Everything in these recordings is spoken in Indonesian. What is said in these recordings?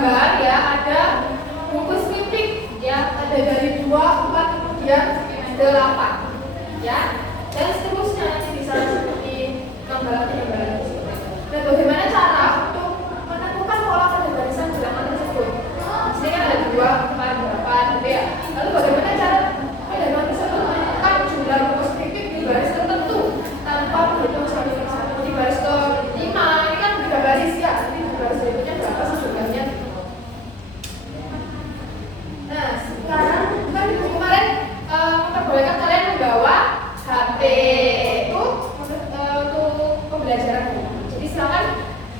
gambar ya, ada bungkus keripik ya, ada dari 2, 4 kemudian 8 ya, dan seterusnya bisa seperti gambar. Nah, bagaimana cara untuk menentukan pola pada barisan bilangan tersebut? Di sini kan ada 2, 4, 8 gitu ya. Lalu bagaimana cara bilangan tersebut menentukan jumlah bungkus keripik di baris tertentu tanpa menghitung satu persatu? Di baris ke-5 ini kan 3 baris ya, nanti di baris berikutnya berapa sih jumlahnya? Nah, sekarang kan di buku kemarin memperbolehkan kalian membawa HP itu untuk pembelajaran. Jadi silakan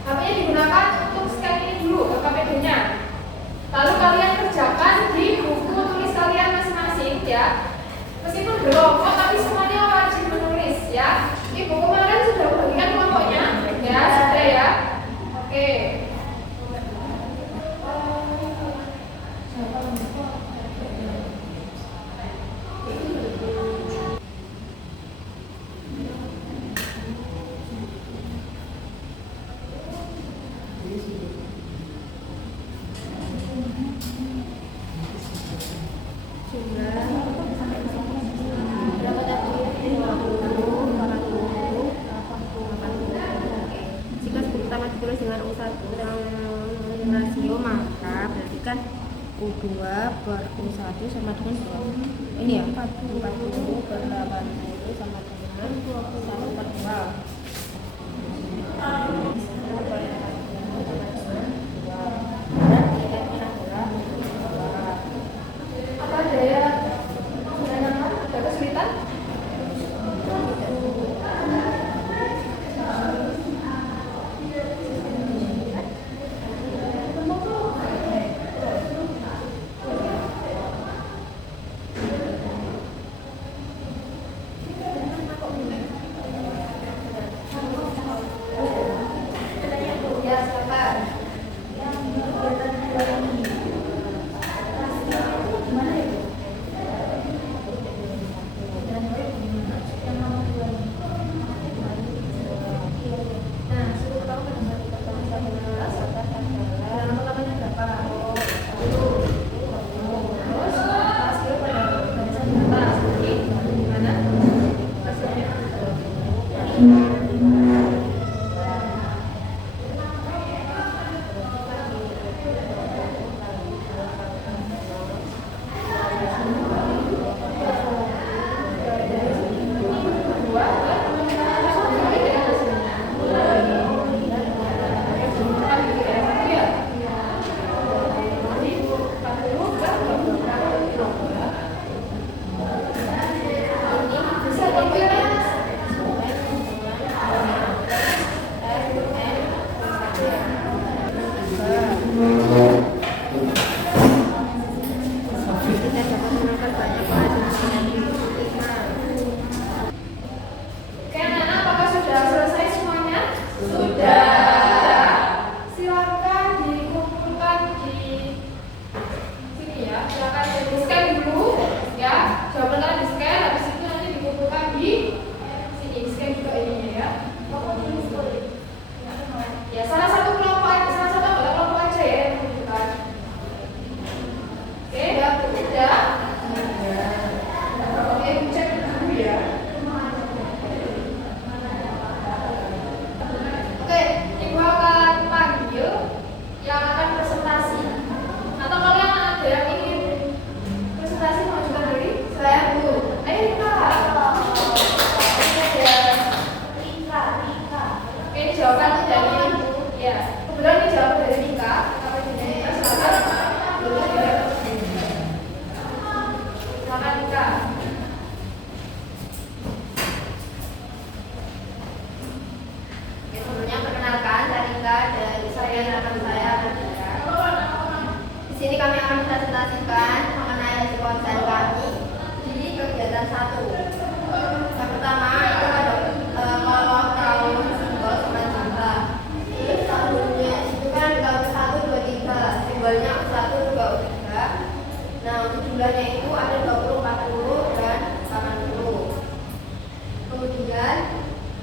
HP-nya digunakan untuk scan ini dulu KPD-nya. Lalu kalian kerjakan di buku tulis kalian masing-masing ya. Meskipun belum, tapi semuanya wajib menulis ya. Di buku kemarin sudah membagikan kelompoknya ya, sudah ya. Oke. Dengan U1 yang rasio, maka berarti kan U2 per U1 sama dengan 2. Ini ya 40 per 80 sama dengan 1 per 2. Apa daya ada kesulitan?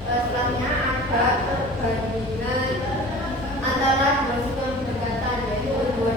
Selanjutnya ada perbandingan antara dua situ yang berdekatan, yaitu U2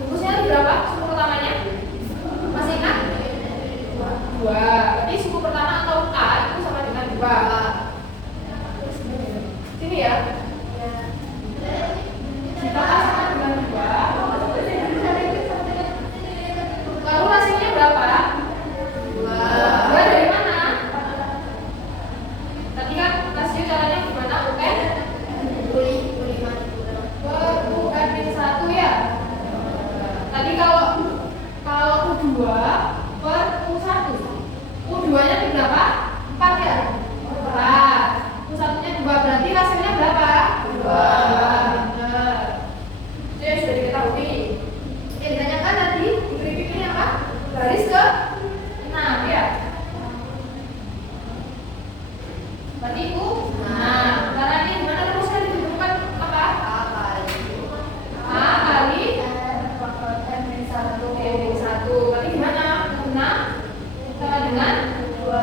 Rumusnya ada berapa? Suku pertamanya? Masih ingat? 2. Berarti suku pertama atau A itu sama dengan 2. Sini ya. Jika A sama dengan 2, lalu hasilnya berapa? 2 dari mana? Tadi kan rasio caranya gimana? UN? UN-1 ya. Tadi kalau U2 per U1, U2-nya di berapa? 4 ya? 4. U1-nya 2, berarti hasilnya berapa? 2. Benar. Itu yang sudah diketahui. Yang ditanyakan tadi di grafik ini apa? Garis ke 6 ya. Berarti U. Nah, karena ini gimana rumusnya ditentukan apa? A kali N-1. Berarti gimana? 6 sama dengan 2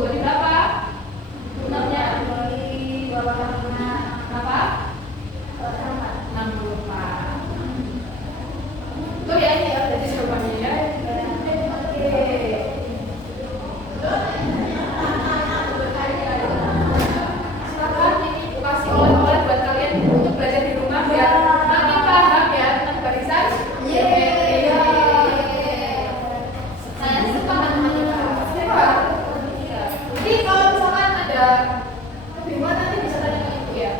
Berarti berapa? 6-nya berapa? 64. Tuh ya, ini ya, jadi jawabannya ya. Oke. Silakan ini kasih oleh-oleh buat kalian untuk belajar di rumah biar makin paham ya tentang barisan. Saya suka matematika. Jadi kalau misalkan ada kebingungan nanti bisa tanya ke ibu ya.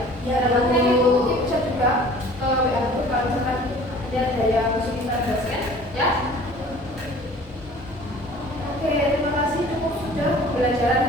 Nanti ibu bisa juga ke WA group kalau misalkan ada yang kesulitan jelaskan ya. Oke, terima kasih cukup sudah pembelajaran